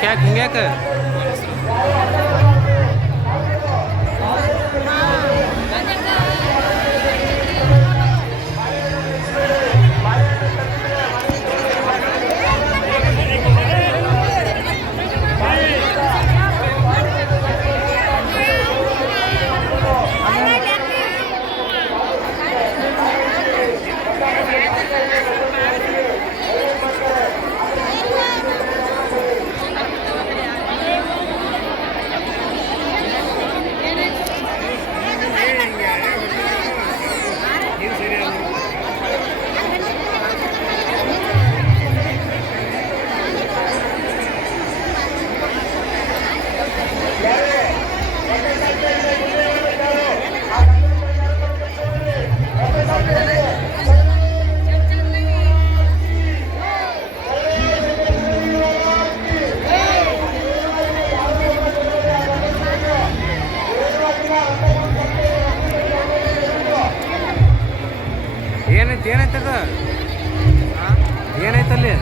干啥子？ಅದು ಅಲ್ಲಿ?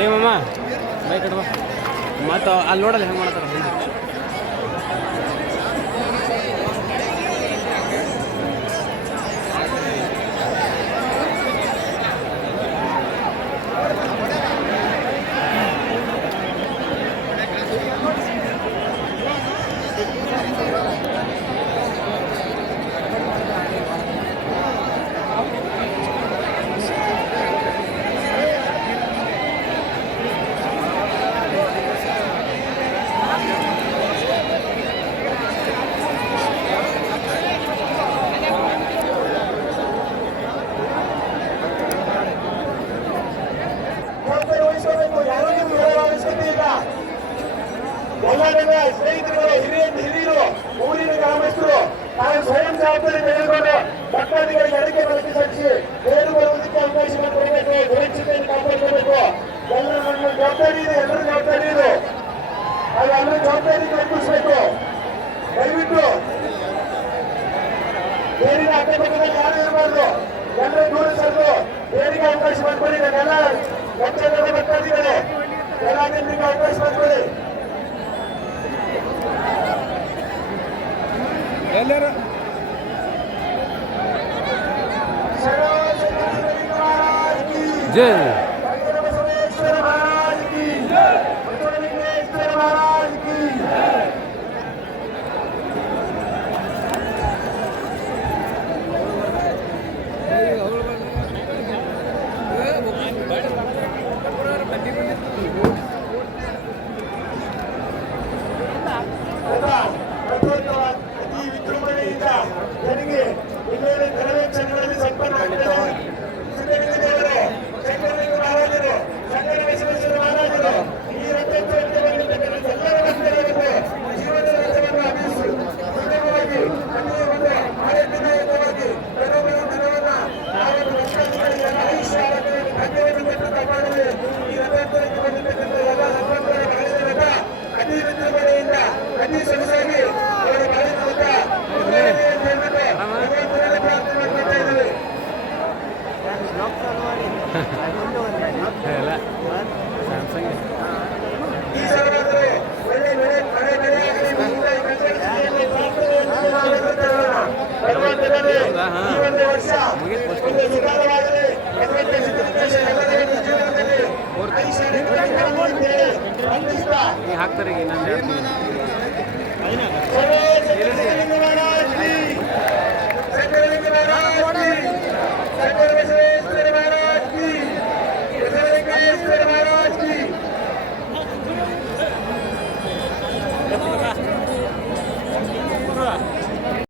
ಏ ಮಮ್ಮ ಬೈಕ್ ಕಟ್ಬ ಮತ್ತು ಅಲ್ಲಿ ನೋಡಲ್ಲ ಹೆಂಗೆ ಮಾಡ್ತಾರೆ. ನನ್ನ ಸ್ನೇಹಿತರುಗಳು, ಹಿರಿಯ ಹಿರಿಯರು, ಊರಿನ ಗ್ರಾಮಸ್ಥರು, ತಾವು ಸ್ವಯಂ ಜವಾಬ್ದಾರಿ ತೆಗೆದುಕೊಂಡು ಭಕ್ತಾದಿಗಳಿಗೆ ಅಡಿಕೆ ಬಳಕೆ ಸಲ್ಲಿಸಿ ಬೇರು ಬರುವುದಕ್ಕೆ ಅವಕಾಶ ಮಾಡಿಕೊಡಬೇಕು, ಸುರಕ್ಷತೆಯನ್ನು ಕಾಪಾಡಿಕೊಳ್ಬೇಕು ಎಲ್ಲ ನಮ್ಮ ಜವಾಬ್ದಾರಿ ಇದೆ, ಎಲ್ಲರ ಜವಾಬ್ದಾರಿ ಇದೆ. ಅದು ಎಲ್ಲರ ಜವಾಬ್ದಾರಿ ಕಲ್ಪಿಸಬೇಕು. ದಯವಿಟ್ಟು ಬೇರಿನ ಅಕ್ಕಪಕ್ಕದಲ್ಲಿ ಯಾರು ಇರಬಾರ್ದು. ಎಲ್ಲರೂ ದೂರ ಸರಿದು ಬೇರಿಗೆ ಅವಕಾಶ ನಾನೆಲ್ಲ ಲಕ್ಷಗಳ ಭಕ್ತಾದಿಗಳೇ, ಎಲ್ಲ ಅವಕಾಶ ಮಾಡ್ಕೊಳ್ಳಿ ट्रेलर जय ವಂದಿಸ್ತಾ ಈಗ ಹಾಕ್ತಾರೆ ಈಗ ನಾನು